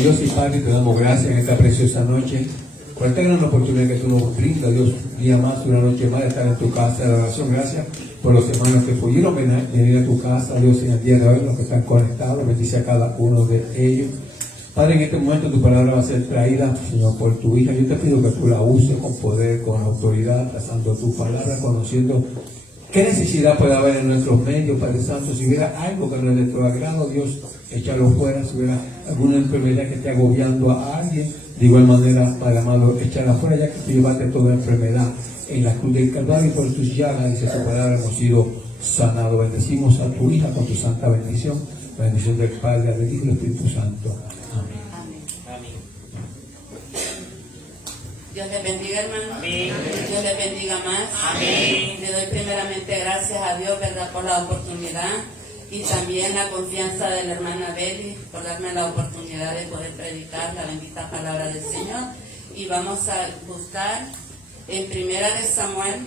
Dios y Padre, te damos gracias en esta preciosa noche por esta gran oportunidad que tú nos brindas, Dios, un día más, una noche más, de estar en tu casa de oración. Gracias por los hermanos que pudieron venir a tu casa, Dios, en el día de hoy, los que están conectados. Bendice a cada uno de ellos. Padre, en este momento tu palabra va a ser traída, Señor, por tu hija. Yo te pido que tú la uses con poder, con autoridad, trazando tu palabra, conociendo qué necesidad puede haber en nuestros medios, Padre Santo. Si hubiera algo que no es de tu agrado, Dios, échalo fuera. Si hubiera alguna enfermedad que esté agobiando a alguien, de igual manera, Padre amado, échala fuera, ya que tú llevaste toda enfermedad en la cruz del Calvario, y por tus llagas, dice tu palabra, hemos sido sanados. Bendecimos a tu hija con tu santa bendición, la bendición del Padre, del Hijo y del Espíritu Santo. Amén. Amén. Dios les bendiga, hermano. Amén. Dios les bendiga más. Amén. Le doy primeramente gracias a Dios, ¿verdad?, por la oportunidad, y también la confianza de la hermana Beli por darme la oportunidad de poder predicar la bendita palabra del Señor. Y vamos a buscar en Primera de Samuel,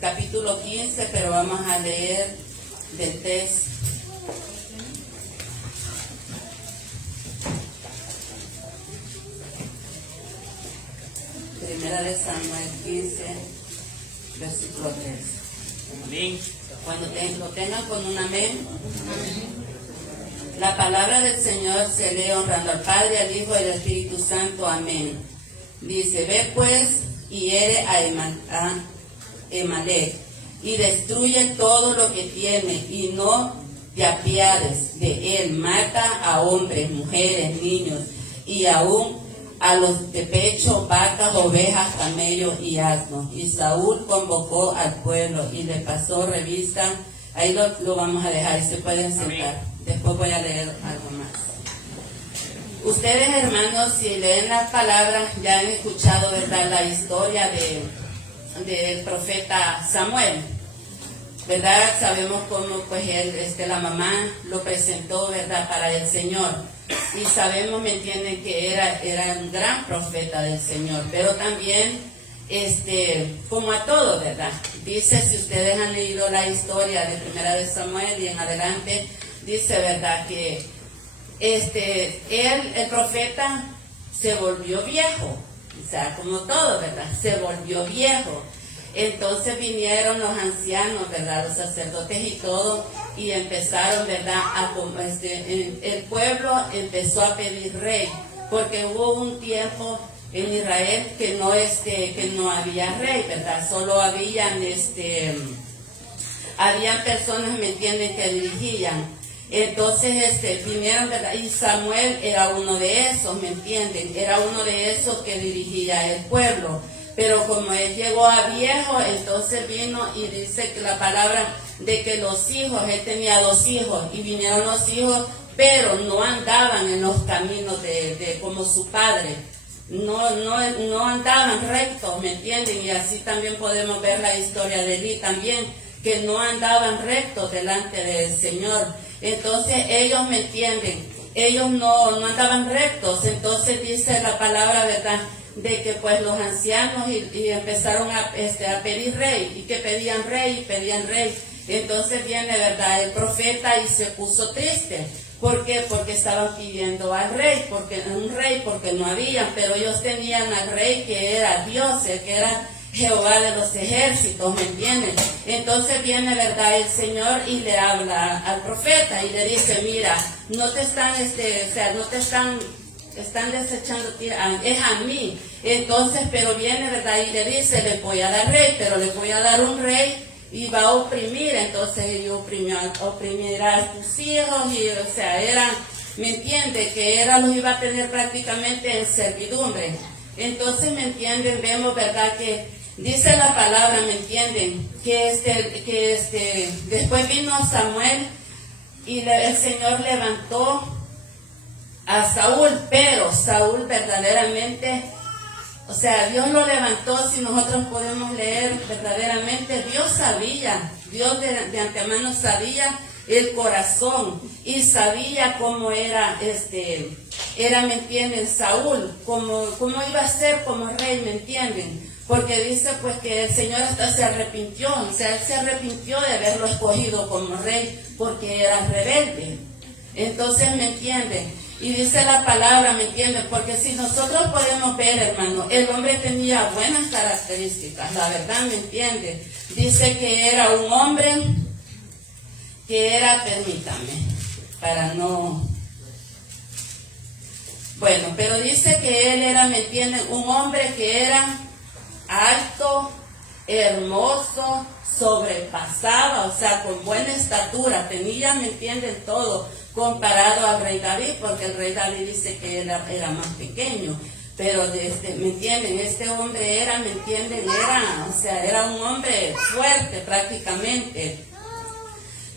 capítulo 15, pero vamos a leer del 3. Primera de Samuel 15, versículo 3. Amén. Cuando lo tengan con un amén. La palabra del Señor se lee honrando al Padre, al Hijo y al Espíritu Santo. Amén. Dice: ve pues y hiere a Amalek, y destruye todo lo que tiene, y no te apiades de él. Mata a hombres, mujeres, niños, y aún a los de pecho, vacas, ovejas, camellos y asnos. Y Saúl convocó al pueblo y le pasó revista. Ahí lo vamos a dejar y se pueden sentar. Después voy a leer algo más. Ustedes, hermanos, si leen las palabras, ya han escuchado, ¿verdad?, la historia del profeta Samuel, ¿verdad? Sabemos cómo pues la mamá lo presentó, ¿verdad?, para el Señor. Y sabemos, ¿me entienden?, que era un gran profeta del Señor, pero también, como a todos, ¿verdad? Dice, si ustedes han leído la historia de Primera de Samuel y en adelante, dice, ¿verdad?, que el profeta se volvió viejo, o sea, como todo, ¿verdad?, se volvió viejo. Entonces vinieron los ancianos, ¿verdad?, los sacerdotes y todo, y empezaron, ¿verdad?, el pueblo empezó a pedir rey, porque hubo un tiempo en Israel que no había rey, ¿verdad?, solo habían personas, ¿me entienden?, que dirigían. Entonces vinieron, ¿verdad?, y Samuel era uno de esos, ¿me entienden?, era uno de esos que dirigía el pueblo. Pero como él llegó a viejo, entonces vino y dice que la palabra de que los hijos, él tenía 2 hijos, y vinieron los hijos, pero no andaban en los caminos de como su padre, no andaban rectos, ¿me entienden? Y así también podemos ver la historia de Elí también, que no andaban rectos delante del Señor. Entonces ellos, ¿me entienden?, ellos no andaban rectos. Entonces dice la palabra, ¿verdad?, de que pues los ancianos y empezaron a pedir rey, y que pedían rey. Entonces viene, ¿verdad?, el profeta y se puso triste. ¿Por qué? Porque estaban pidiendo al rey, porque no habían, pero ellos tenían al rey que era Dios, que era Jehová de los ejércitos, ¿me entienden? Entonces viene, ¿verdad?, el Señor y le habla al profeta y le dice: mira, no te están desechando, es a mí. Entonces, pero viene, ¿verdad?, y le dice: le voy a dar rey, pero le voy a dar un rey y va a oprimir. Entonces yo oprimirá a tus hijos, y ¿me entiende?, que los iba a tener prácticamente en servidumbre. Entonces, ¿me entienden?, vemos, ¿verdad?, que dice la palabra, ¿me entienden?, que después vino Samuel y el Señor levantó a Saúl, pero Saúl verdaderamente, o sea, Dios lo levantó. Si nosotros podemos leer verdaderamente, Dios sabía, Dios de antemano sabía el corazón y sabía cómo era, ¿me entienden?, Saúl, cómo iba a ser como rey, ¿me entienden? Porque dice pues que el Señor hasta se arrepintió, o sea, él se arrepintió de haberlo escogido como rey, porque era rebelde. Entonces, ¿me entienden? Y dice la palabra, ¿me entienden? Porque si nosotros podemos ver, hermano, el hombre tenía buenas características, la verdad, ¿me entiende? Dice que era un hombre que era, permítame, para no... Bueno, pero dice que él era, ¿me entienden? Un hombre que era alto, hermoso, sobrepasaba, o sea, con buena estatura, tenía, ¿me entienden? Todo comparado al rey David, porque el rey David dice que él era más pequeño, pero ¿me entienden? Este hombre era, ¿me entienden? Era un hombre fuerte prácticamente,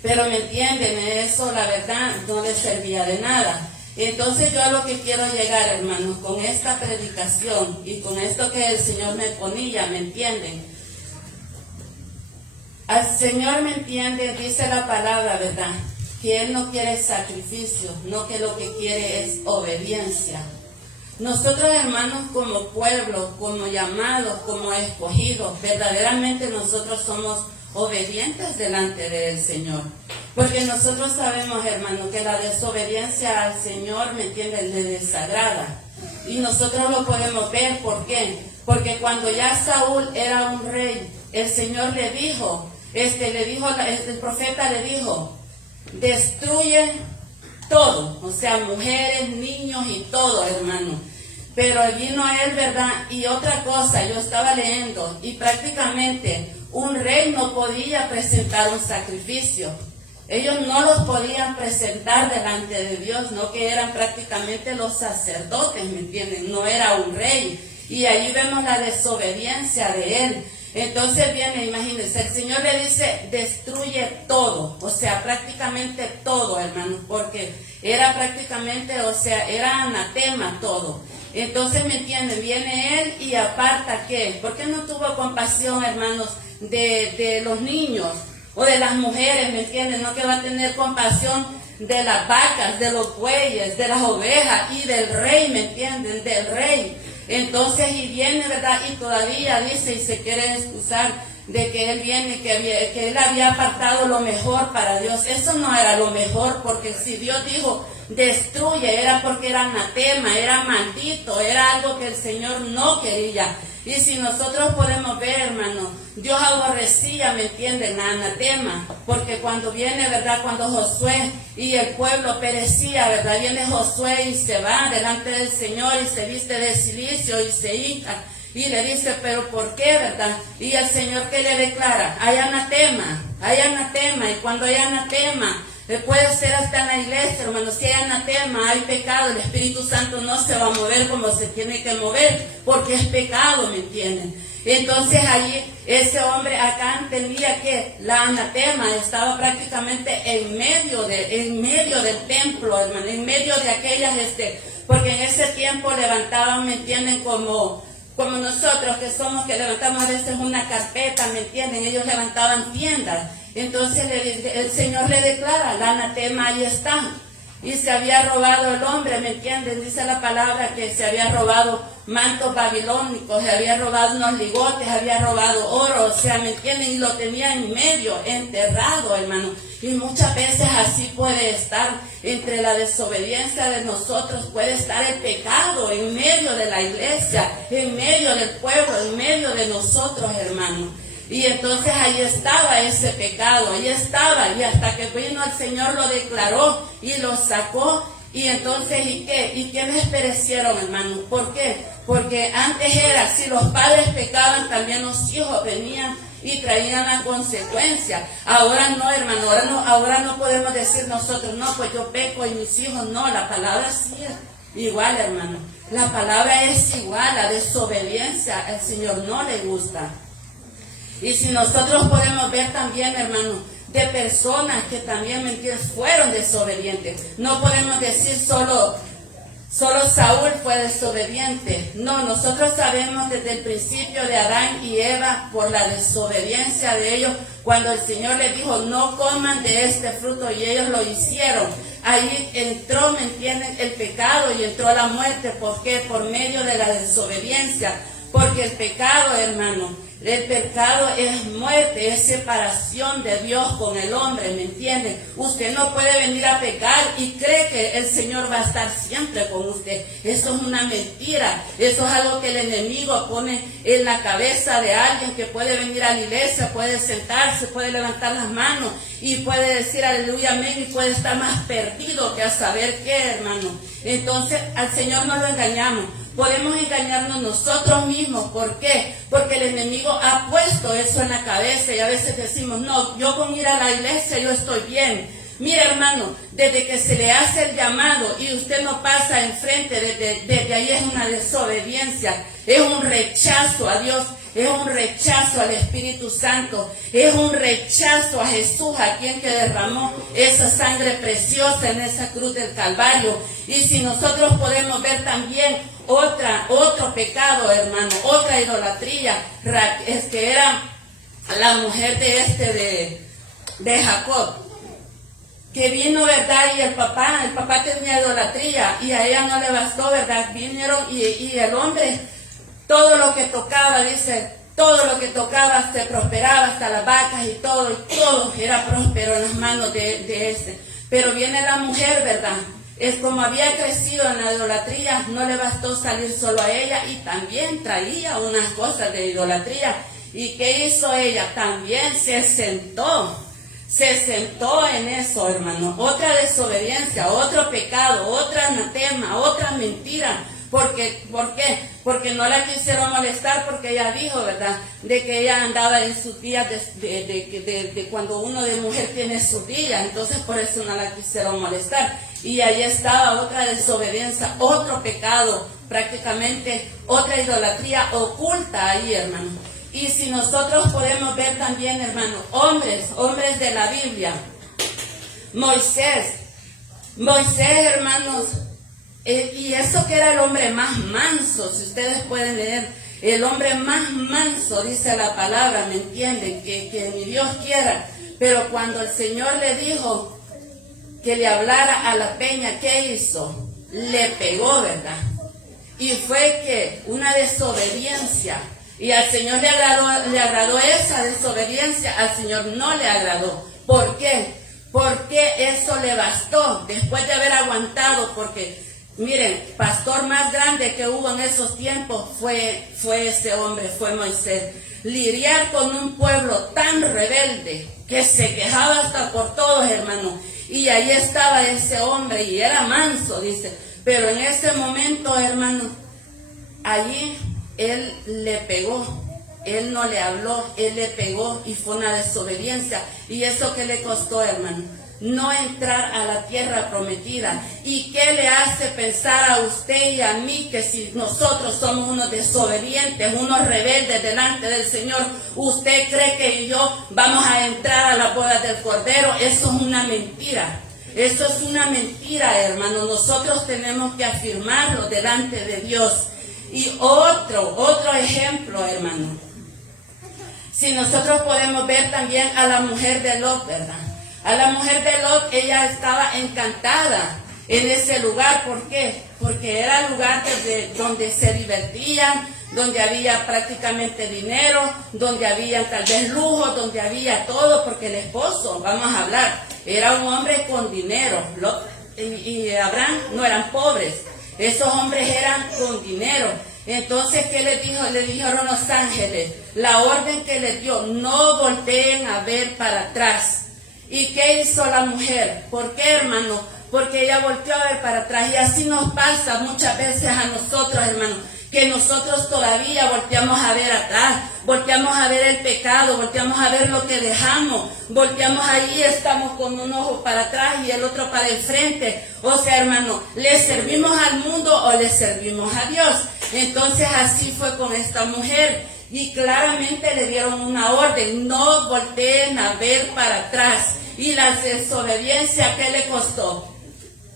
pero ¿me entienden? Eso la verdad no le servía de nada. Entonces yo a lo que quiero llegar, hermanos, con esta predicación y con esto que el Señor me ponía, ¿me entienden? Al Señor, ¿me entiende? Dice la palabra, ¿verdad? Que Él no quiere sacrificio, no, que lo que quiere es obediencia. Nosotros, hermanos, como pueblo, como llamados, como escogidos, verdaderamente nosotros somos obedientes delante del Señor. Porque nosotros sabemos, hermano, que la desobediencia al Señor, ¿me entienden?, le desagrada. Y nosotros lo podemos ver, ¿por qué? Porque cuando ya Saúl era un rey, el Señor le dijo, el profeta le dijo, destruye todo, o sea, mujeres, niños y todo, hermano. Pero vino a él, ¿verdad? Y otra cosa, yo estaba leyendo, y prácticamente un rey no podía presentar un sacrificio. Ellos no los podían presentar delante de Dios, no, que eran prácticamente los sacerdotes, ¿me entienden? No era un rey. Y ahí vemos la desobediencia de él. Entonces viene, imagínense, el Señor le dice, destruye todo, o sea, prácticamente todo, hermanos, porque era prácticamente, o sea, era anatema todo. Entonces, ¿me entienden? Viene él y aparta, ¿qué? ¿Por qué no tuvo compasión, hermanos, de los niños o de las mujeres? ¿Me entienden? No, que va a tener compasión de las vacas, de los bueyes, de las ovejas y del rey, ¿me entienden? Del rey. Entonces, y viene, ¿verdad? Y todavía dice y se quiere excusar de que él viene, que él había apartado lo mejor para Dios. Eso no era lo mejor, porque si Dios dijo destruye, era porque era anatema, era maldito, era algo que el Señor no quería. Y si nosotros podemos ver, hermano, Dios aborrecía, ¿me entienden?, a anatema, porque cuando viene, ¿verdad?, cuando Josué y el pueblo perecía, ¿verdad?, viene Josué y se va delante del Señor y se viste de silicio y se hinca y le dice, pero ¿por qué, verdad? Y el Señor, ¿qué le declara? Hay anatema, y cuando hay anatema, puede ser hasta en la iglesia, hermanos, si hay anatema, hay pecado, el Espíritu Santo no se va a mover como se tiene que mover, porque es pecado, ¿me entienden? Entonces allí, ese hombre acá entendía que la anatema estaba prácticamente en medio del templo, hermano, en medio de aquellas, porque en ese tiempo levantaban, ¿me entienden?, como nosotros que levantamos a veces una carpeta, ¿me entienden? Ellos levantaban tiendas. Entonces el Señor le declara, la anatema ahí está. Y se había robado el hombre, ¿me entienden? Dice la palabra que se había robado mantos babilónicos, se había robado unos ligotes, había robado oro, o sea, ¿me entienden? Y lo tenía en medio, enterrado, hermano. Y muchas veces así puede estar, entre la desobediencia de nosotros, puede estar el pecado en medio de la iglesia, en medio del pueblo, en medio de nosotros, hermanos. Y entonces ahí estaba ese pecado, ahí estaba, y hasta que vino el Señor lo declaró y lo sacó. Y entonces, ¿y qué? ¿Y quiénes perecieron, hermanos? ¿Por qué? Porque antes era, si los padres pecaban, también los hijos venían y traían la consecuencia. Ahora no, hermano, ahora no podemos decir nosotros, no, pues yo peco y mis hijos no. La palabra sí es igual, hermano. La palabra es igual, la desobediencia al Señor no le gusta. Y si nosotros podemos ver también, hermano, de personas que también, ¿me entiendes?, fueron desobedientes. No podemos decir solo Saúl fue desobediente. No, nosotros sabemos desde el principio de Adán y Eva, por la desobediencia de ellos, cuando el Señor les dijo, no coman de este fruto, y ellos lo hicieron. Ahí entró, ¿me entienden?, el pecado y entró la muerte. ¿Por qué? Por medio de la desobediencia. Porque el pecado, hermano, el pecado es muerte, es separación de Dios con el hombre, ¿me entienden? Usted no puede venir a pecar y cree que el Señor va a estar siempre con usted. Eso es una mentira. Eso es algo que el enemigo pone en la cabeza de alguien que puede venir a la iglesia, puede sentarse, puede levantar las manos y puede decir aleluya, amén, y puede estar más perdido que a saber qué, hermano. Entonces al Señor no lo engañamos. Podemos engañarnos nosotros mismos. ¿Por qué? Porque el enemigo ha puesto eso en la cabeza y a veces decimos, no, yo con ir a la iglesia yo estoy bien. Mire, hermano, desde que se le hace el llamado y usted no pasa enfrente, desde ahí es una desobediencia, es un rechazo a Dios, es un rechazo al Espíritu Santo, es un rechazo a Jesús, a quien que derramó esa sangre preciosa en esa cruz del Calvario. Y si nosotros podemos ver también otro pecado, hermano, otra idolatría, es que era la mujer de Jacob, que vino, ¿verdad? Y el papá tenía idolatría y a ella no le bastó, ¿verdad? Vinieron y el hombre, todo lo que tocaba, dice, todo lo que tocaba se prosperaba, hasta las vacas y todo era próspero en las manos de este. Pero viene la mujer, ¿verdad? Es como había crecido en la idolatría, no le bastó salir solo a ella y también traía unas cosas de idolatría. ¿Y qué hizo ella? También se sentó en eso, hermano. Otra desobediencia, otro pecado, otra anatema, otra mentira. ¿Por qué? Porque no la quisieron molestar, porque ella dijo, ¿verdad?, de que ella andaba en sus días de cuando uno de mujer tiene sus días, entonces por eso no la quisieron molestar. Y ahí estaba otra desobediencia, otro pecado, prácticamente otra idolatría oculta ahí, hermano. Y si nosotros podemos ver también, hermano, hombres de la Biblia, Moisés, hermanos, y eso que era el hombre más manso, si ustedes pueden leer, el hombre más manso, dice la palabra, ¿me entienden? Que ni Dios quiera. Pero cuando el Señor le dijo que le hablara a la peña, ¿qué hizo? Le pegó, ¿verdad? Y fue que una desobediencia. Y al Señor le agradó esa desobediencia, al Señor no le agradó. ¿Por qué? Porque eso le bastó, después de haber aguantado, porque miren, pastor más grande que hubo en esos tiempos fue ese hombre, fue Moisés. Lidiar con un pueblo tan rebelde que se quejaba hasta por todos, hermano. Y ahí estaba ese hombre y era manso, dice. Pero en ese momento, hermano, allí él le pegó. Él no le habló, él le pegó y fue una desobediencia. ¿Y eso qué le costó, hermano? No entrar a la tierra prometida. ¿Y qué le hace pensar a usted y a mí que si nosotros somos unos desobedientes, unos rebeldes delante del Señor, usted cree que yo vamos a entrar a la boda del Cordero? Eso es una mentira. Eso es una mentira, hermano. Nosotros tenemos que afirmarlo delante de Dios. Y otro ejemplo, hermano. Si nosotros podemos ver también a la mujer de Lot, ¿verdad? A la mujer de Lot, ella estaba encantada en ese lugar. ¿Por qué? Porque era el lugar donde se divertían, donde había prácticamente dinero, donde había tal vez lujo, donde había todo, porque el esposo, vamos a hablar, era un hombre con dinero. Lot y Abraham no eran pobres, esos hombres eran con dinero. Entonces, ¿qué le dijeron los ángeles? La orden que le dio, no volteen a ver para atrás. ¿Y qué hizo la mujer? ¿Por qué, hermano? Porque ella volteó a ver para atrás. Y así nos pasa muchas veces a nosotros, hermano, que nosotros todavía volteamos a ver atrás, volteamos a ver el pecado, volteamos a ver lo que dejamos, volteamos ahí, estamos con un ojo para atrás y el otro para el frente. O sea, hermano, ¿le servimos al mundo o le servimos a Dios? Entonces así fue con esta mujer. Y claramente le dieron una orden, no volteen a ver para atrás. Y la desobediencia, ¿qué le costó?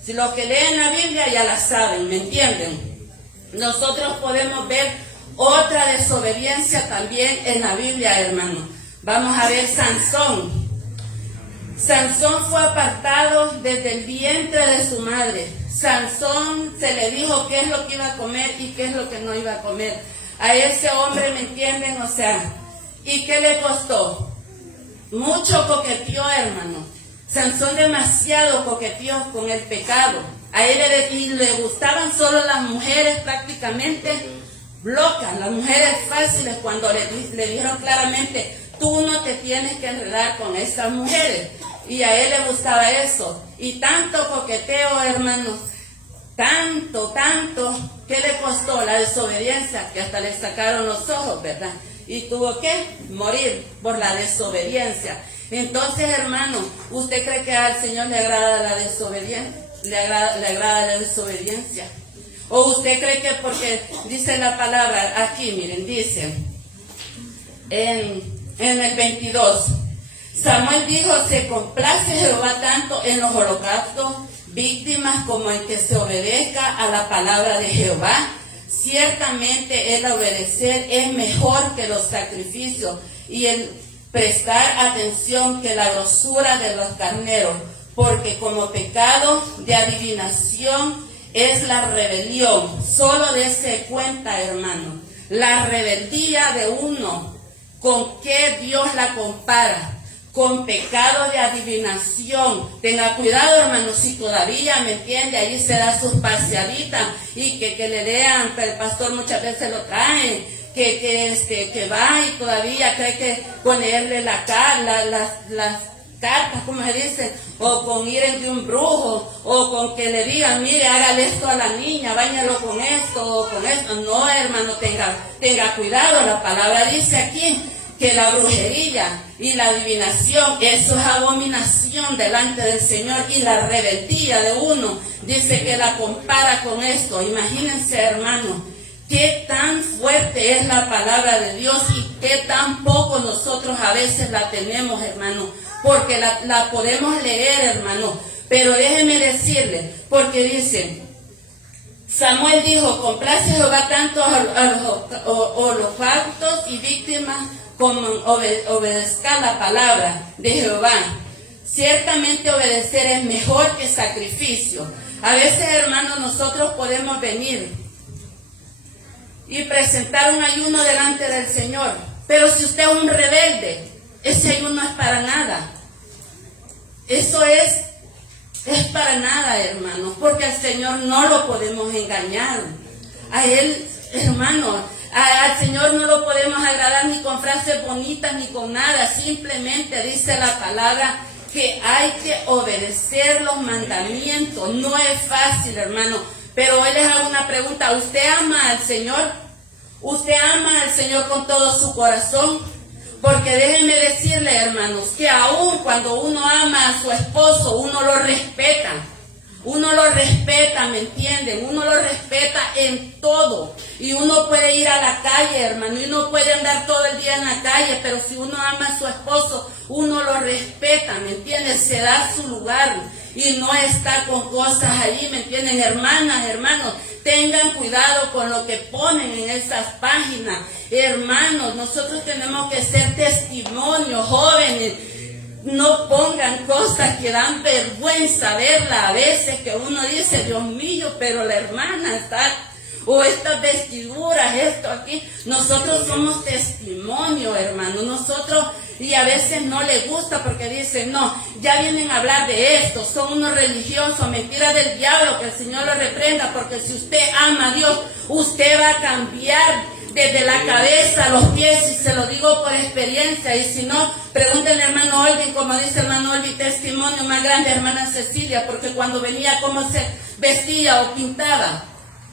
Si lo que leen la Biblia ya la saben, ¿me entienden? Nosotros podemos ver otra desobediencia también en la Biblia, hermano. Vamos a ver Sansón. Sansón fue apartado desde el vientre de su madre. Sansón se le dijo qué es lo que iba a comer y qué es lo que no iba a comer. a ese hombre, ¿me entienden? O sea, ¿y qué le costó? Mucho coqueteó, hermano. Sansón demasiado coqueteó con el pecado. A él le gustaban solo las mujeres prácticamente locas, las mujeres fáciles, cuando le dijeron claramente, tú no te tienes que enredar con esas mujeres. Y a él le gustaba eso. Y tanto coqueteo, hermanos, tanto, ¿qué le costó? La desobediencia, que hasta le sacaron los ojos, ¿verdad? Y tuvo que morir por la desobediencia. Entonces, hermano, ¿usted cree que al Señor le agrada la desobediencia? ¿Le agrada la desobediencia? ¿O usted cree que porque dice la palabra aquí, miren, dice en el 22, Samuel dijo, se complace Jehová tanto en los holocaustos, víctimas, como en que se obedezca a la palabra de Jehová. Ciertamente el obedecer es mejor que los sacrificios, y el prestar atención que la grosura de los carneros, porque como pecado de adivinación es la rebelión. Solo dése cuenta, hermano, la rebeldía de uno, ¿con qué Dios la compara? Con pecado de adivinación. Tenga cuidado, hermano, si todavía, ¿me entiende? Ahí se da sus paseaditas y que le lean, pero el pastor muchas veces lo trae, que va y todavía cree que ponerle las cartas, como se dice, o con ir de un brujo, o con que le digan, mire, hágale esto a la niña, báñalo con esto, o con esto. No, hermano, tenga cuidado. La palabra dice aquí que la brujería y la adivinación, eso es abominación delante del Señor, y la rebeldía de uno, dice que la compara con esto. Imagínense, hermano, qué tan fuerte es la palabra de Dios y qué tan poco nosotros a veces la tenemos, hermano, porque la podemos leer, hermano, pero déjeme decirle, porque dice, Samuel dijo, complace Jehová tanto a los holocaustos y víctimas como obedezca la palabra de Jehová. Ciertamente obedecer es mejor que sacrificio. A veces, hermanos, nosotros podemos venir y presentar un ayuno delante del Señor, pero si usted es un rebelde, ese ayuno es para nada. Eso es para nada, hermanos, porque al Señor no lo podemos engañar. A Él, hermano, al Señor no lo podemos agradar ni con frases bonitas ni con nada. Simplemente dice la palabra que hay que obedecer los mandamientos. No es fácil, hermano, pero hoy les hago una pregunta. ¿Usted ama al Señor? ¿Usted ama al Señor con todo su corazón? Porque déjenme decirle, hermanos, que aún cuando uno ama a su esposo, uno lo respeta. Uno lo respeta, ¿me entienden? Uno lo respeta en todo. Y uno puede ir a la calle, hermano, y uno puede andar todo el día en la calle, pero si uno ama a su esposo, uno lo respeta, ¿me entienden? Se da su lugar y no está con cosas ahí, ¿me entienden? Hermanas, hermanos, tengan cuidado con lo que ponen en esas páginas. Hermanos, nosotros tenemos que ser testimonios, jóvenes. No pongan cosas que dan vergüenza verla. A veces que uno dice, Dios mío, pero la hermana está, o estas vestiduras, esto aquí. Nosotros somos testimonio, hermano. Nosotros, y a veces no les gusta porque dicen, no, ya vienen a hablar de esto, son unos religiosos, mentira del diablo, que el Señor lo reprenda, porque si usted ama a Dios, usted va a cambiar desde la cabeza a los pies, y se lo digo por experiencia. Y si no, pregúntenle al hermano Olvin, como dice el hermano Olvin, testimonio más grande, hermana Cecilia, porque cuando venía, cómo se vestía o pintaba,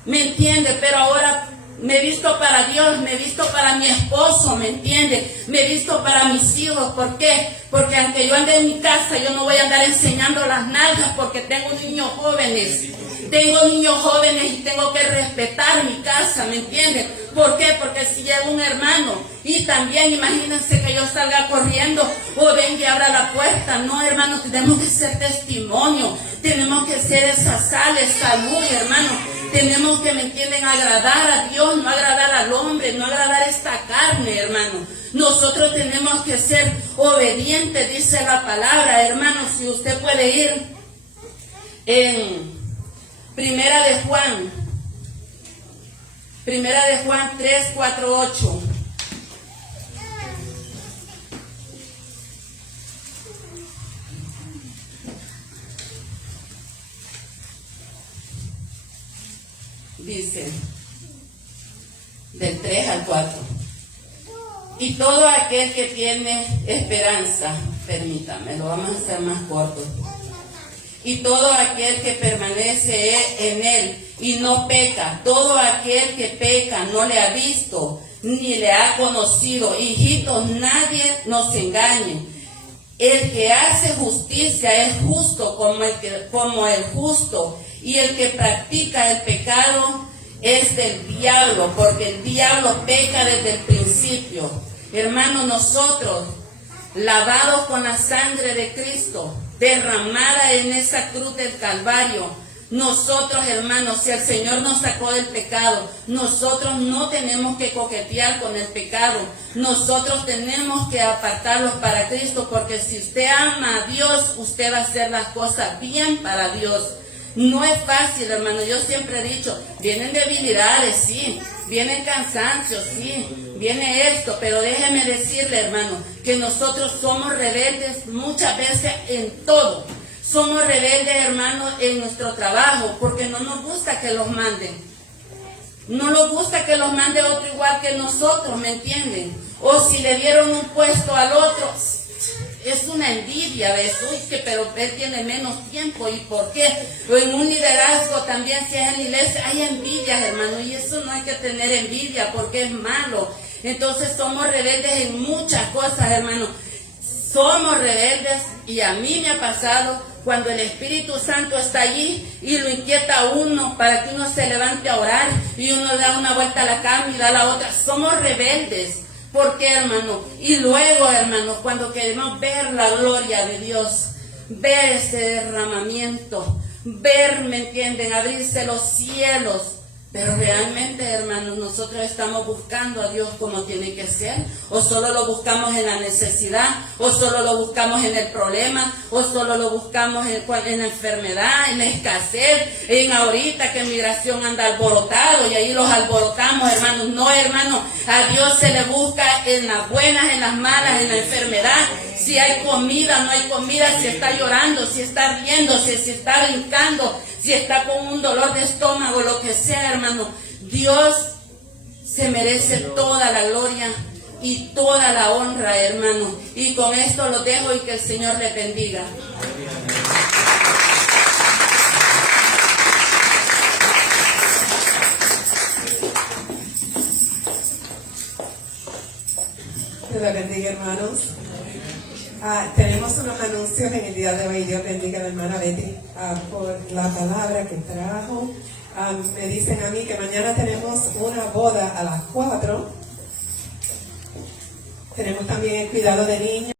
¿me entiende? Pero ahora me he visto para Dios, me he visto para mi esposo, ¿me entiende? Me he visto para mis hijos. ¿Por qué? Porque aunque yo ande en mi casa, yo no voy a andar enseñando las nalgas, porque tengo niños jóvenes. Tengo niños jóvenes y tengo que respetar mi casa, ¿me entienden? ¿Por qué? Porque si llega un hermano y también imagínense que yo salga corriendo o venga y abra la puerta. No, hermanos, tenemos que ser testimonio, tenemos que ser esa sal, esa luz, hermanos. Tenemos que, ¿me entienden?, agradar a Dios, no agradar al hombre, no agradar esta carne, hermano. Nosotros tenemos que ser obedientes, dice la palabra, hermanos. Si usted puede ir en Primera de Juan, Primera de Juan 3, 4, 8. Dice, del 3 al 4. Y todo aquel que tiene esperanza, permítame, lo vamos a hacer más corto. Y todo aquel que permanece en él y no peca, todo aquel que peca no le ha visto ni le ha conocido. Hijitos, nadie nos engañe. El que hace justicia es justo como el justo, y el que practica el pecado es del diablo, porque el diablo peca desde el principio. Hermanos, nosotros, lavados con la sangre de Cristo, derramada en esa cruz del Calvario, nosotros, hermanos, si el Señor nos sacó del pecado, nosotros no tenemos que coquetear con el pecado. Nosotros tenemos que apartarlos para Cristo, porque si usted ama a Dios, usted va a hacer las cosas bien para Dios. No es fácil, hermano. Yo siempre he dicho, vienen debilidades, sí, vienen cansancios, sí, viene esto, pero déjeme decirle, hermano, que nosotros somos rebeldes muchas veces en todo. Somos rebeldes, hermanos, en nuestro trabajo, porque no nos gusta que los manden. No nos gusta que los mande otro igual que nosotros, ¿me entienden? O si le dieron un puesto al otro, es una envidia de eso, pero él tiene menos tiempo, ¿y por qué? O en un liderazgo también, si es en la iglesia, hay envidias, hermano, y eso no hay que tener envidia porque es malo. Entonces somos rebeldes en muchas cosas, hermano. Somos rebeldes, y a mí me ha pasado cuando el Espíritu Santo está allí y lo inquieta a uno para que uno se levante a orar y uno da una vuelta a la cama y da la otra. Somos rebeldes. ¿Por qué, hermano? Y luego, hermano, cuando queremos ver la gloria de Dios, ver ese derramamiento, ver, ¿me entienden?, abrirse los cielos. Pero realmente, hermanos, nosotros estamos buscando a Dios como tiene que ser, o solo lo buscamos en la necesidad, o solo lo buscamos en el problema, o solo lo buscamos en la enfermedad, en la escasez, en ahorita que migración anda alborotado y ahí los alborotamos, hermanos. No, hermanos, a Dios se le busca en las buenas, en las malas, en la enfermedad. Si hay comida, no hay comida, si está llorando, si está riéndose, si está brincando, si está con un dolor de estómago, lo que sea, hermano. Dios se merece toda la gloria y toda la honra, hermano. Y con esto lo dejo y que el Señor les bendiga. Dios les bendiga, hermanos. Tenemos unos anuncios en el día de hoy. Dios bendiga a la hermana Betty por la palabra que trajo. Me dicen a mí que mañana tenemos una boda a las 4. Tenemos también el cuidado de niños.